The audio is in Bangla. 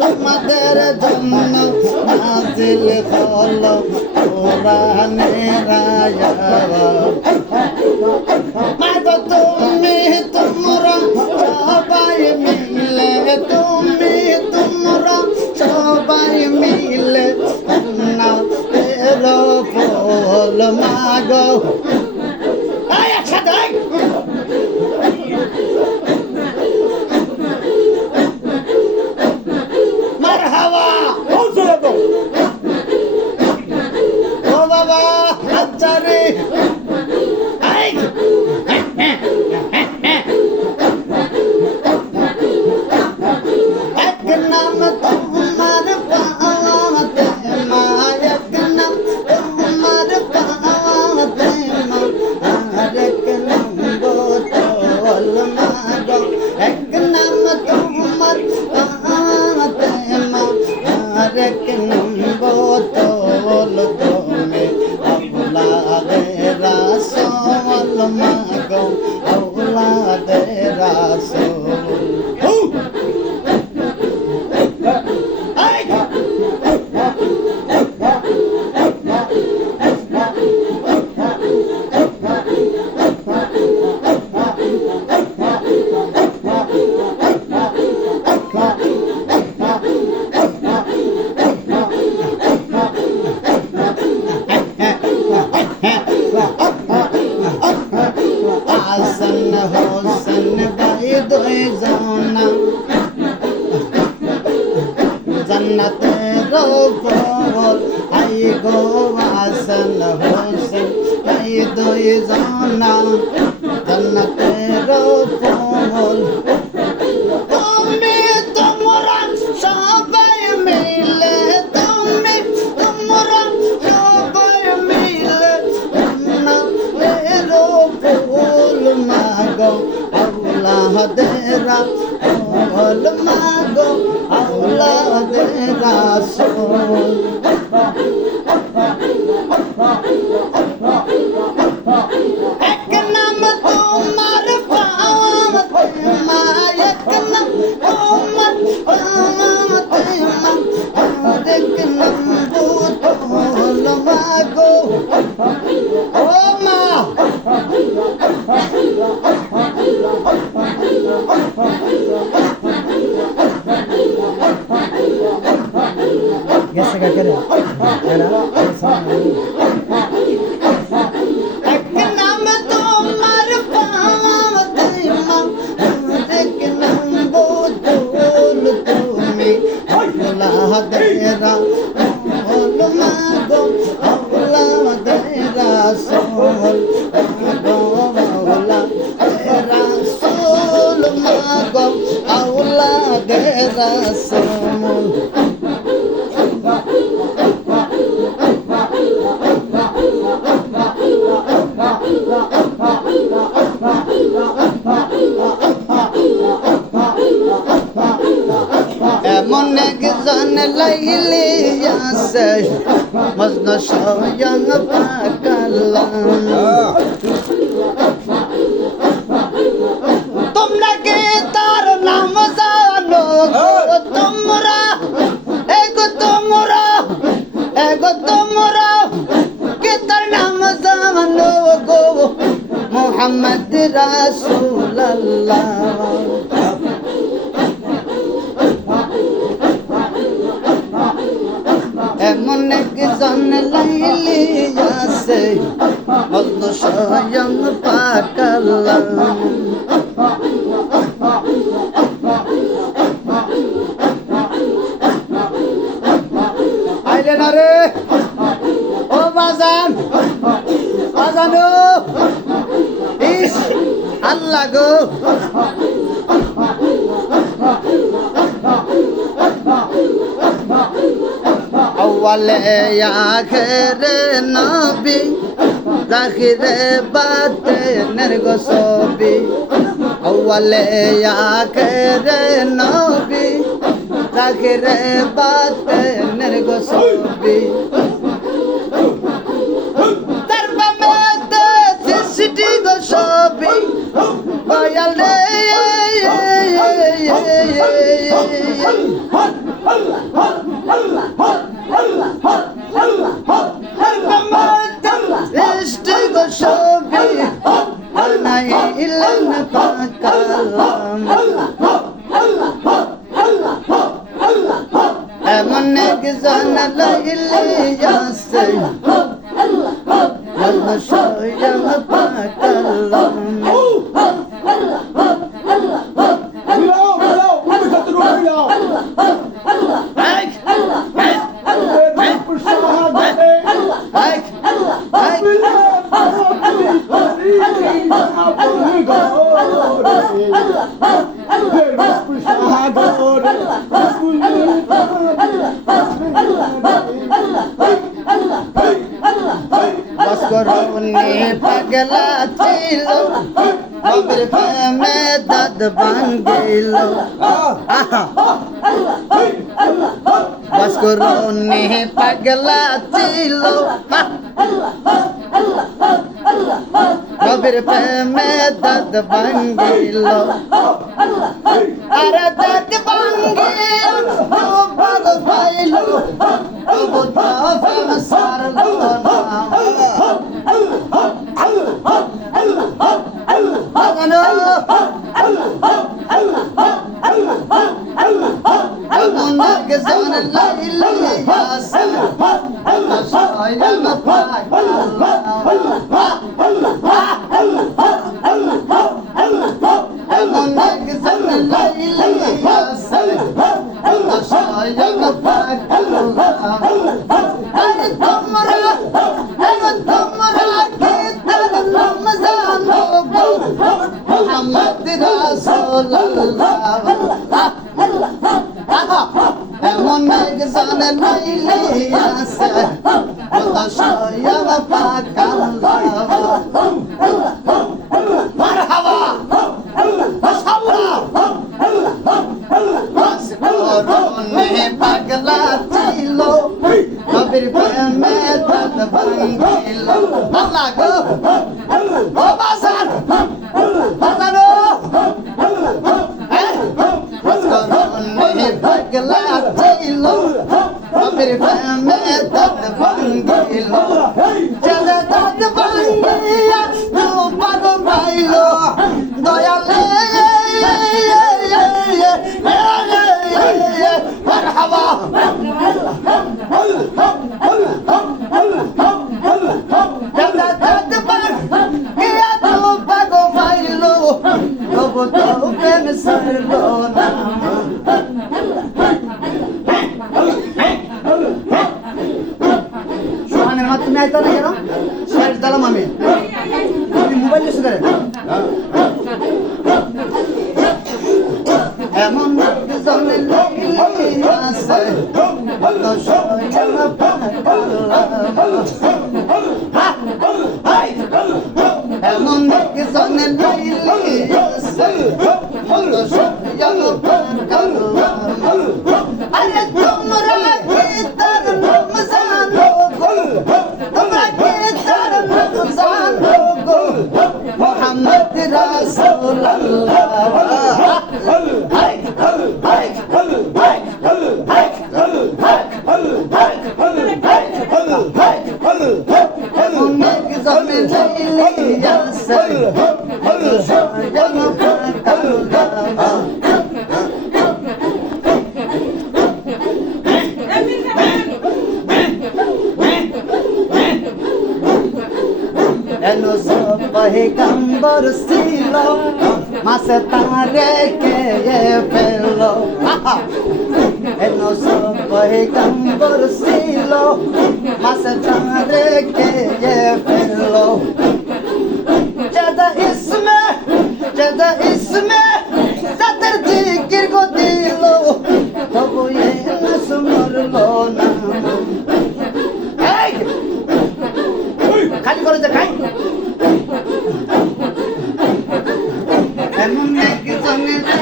তোমাদের জন্য নাজিল হলো কোরআনের আয়াত। মাগো তুমি তোমরা সবাই মিলে, তুমি তোমরা সবাই মিলে না তেরো ফুল মাগো একসাথে মারহাবা। ও বাবা আচ্ছা রে এক নাম তোমার পাওয়াতে মা, এক নাম তোমার পাওয়াতে মা, আর এক নাম বোতল মাগো, এক নাম তোমার পাওয়াতে মা, আর এক নাম বোতল তুমি আওলাদে রাসূল মাগো, আওলাদে রাসূল। হাসান হোসেন ভাই দুই জনা জান্নাতের ফুল, আই গো হাসান হোসেন ভাই দুই জনা জান্নাতের ফুল। তুমি তোমরা সবাই মিলে, তুমি তোমরা সবাই মিলে জান্নাতের ফুল মাগো, আওলাদে রাসূল মাগো, আওলাদে রাসূল। এক নাম তোমার পাওয়াতে মা, এক নাম তোমার পাওয়াতে মা, আর এক নাম বোতল মাগো। ও মা গেছে কাকেরা এক নাম তোমার পাওয়াতে মা, আর এক নাম বোতল তুমি আওলাদে রাসূল মাগো, আওলাদে রাসূল মাগো, আওলাদে রাসূল মাগো, আওলাদে রাসূল। এমন একজন লাইলি আছে মজনু স্বয়ং পাক আল্লাহ, তোমরা কি তার নাম জানো? তোমরা এগো তোমরা এগো তোমরা কি তার নাম জানো গো? মুহাম্মদ রাসূলুল্লাহ। এমন একজন লাইলি আছে মজনু স্বয়ং পাক আল্লাহ, আইলে না রে ও বাজান, বাজানো ইস আল্লাহ গো। আউয়ালে আখিরে নবী জাকিরে বাতে নেরগো ছবি আউয়ালে আখেরে নবী জাকিরে বাতে নেরগো ছবি তার বামেতে সৃষ্টি গো ছবি দয়ালে সৃষ্টি গো ছবি বানাইলেন পাকালাম এমন একজন লাইলি আছে স্বয়ং পাকালাম বসকরণে পাগলা ছিল কবির প্রেমে দাঁত ভাঙ্গিল বসকরণে পাগলা ছিল কবির প্রেমে দাঁত ভাঙ্গিল আরে দাঁত ভাঙ্গিল পাগল পাইল তবু তো প্রেম সারল না এমন একজন লাইলি আছে স্বয়ং এমন একজন লাইলি আছে স্বয়ং আরে তোমরা কি তার নাম জানো গো মুহাম্মদ রাসূলুল্লাহ এমন একজন লাইলি আছে স্বয়ং পাকাল্লাহ মারহাবা মাশাআল্লাহ বসকরণে পাগলা ছিল কবির প্রেমে দাঁত ভাঙ্গিল আল্লাহ গো ও বাজার বাজানো বসকরণে পাগলা ছিল কবির প্রেমে দাঁত ভাঙ্গিল চলে দাঁত ভাঙ্গিয়া পাগল পাইল দয়ালে মারহাবা দাঁত ভাঙ্গিয়া পাগল পাইল তবু তো প্রেম সারল না সোহানের হাত তুমি আইতা না কেন শেষ দিলাম আমি তুমি মোবাইল ইউজ করেন এমন একজন লাইলি আছে স্বয়ং পাকাল্লাহ এমন একজন লাইলি আছে স্বয়ং পাকাল্লাহ আরে তোমরা কি তার নাম জানো গো তোমরা কি তার নাম জানো গো মুহাম্মদ রাসূলুল্লাহ পয়গম্বর ছিল মাসে তারে কে ফেল এনো সব পয়গম্বর ছিল মাসে তারে কে ফেল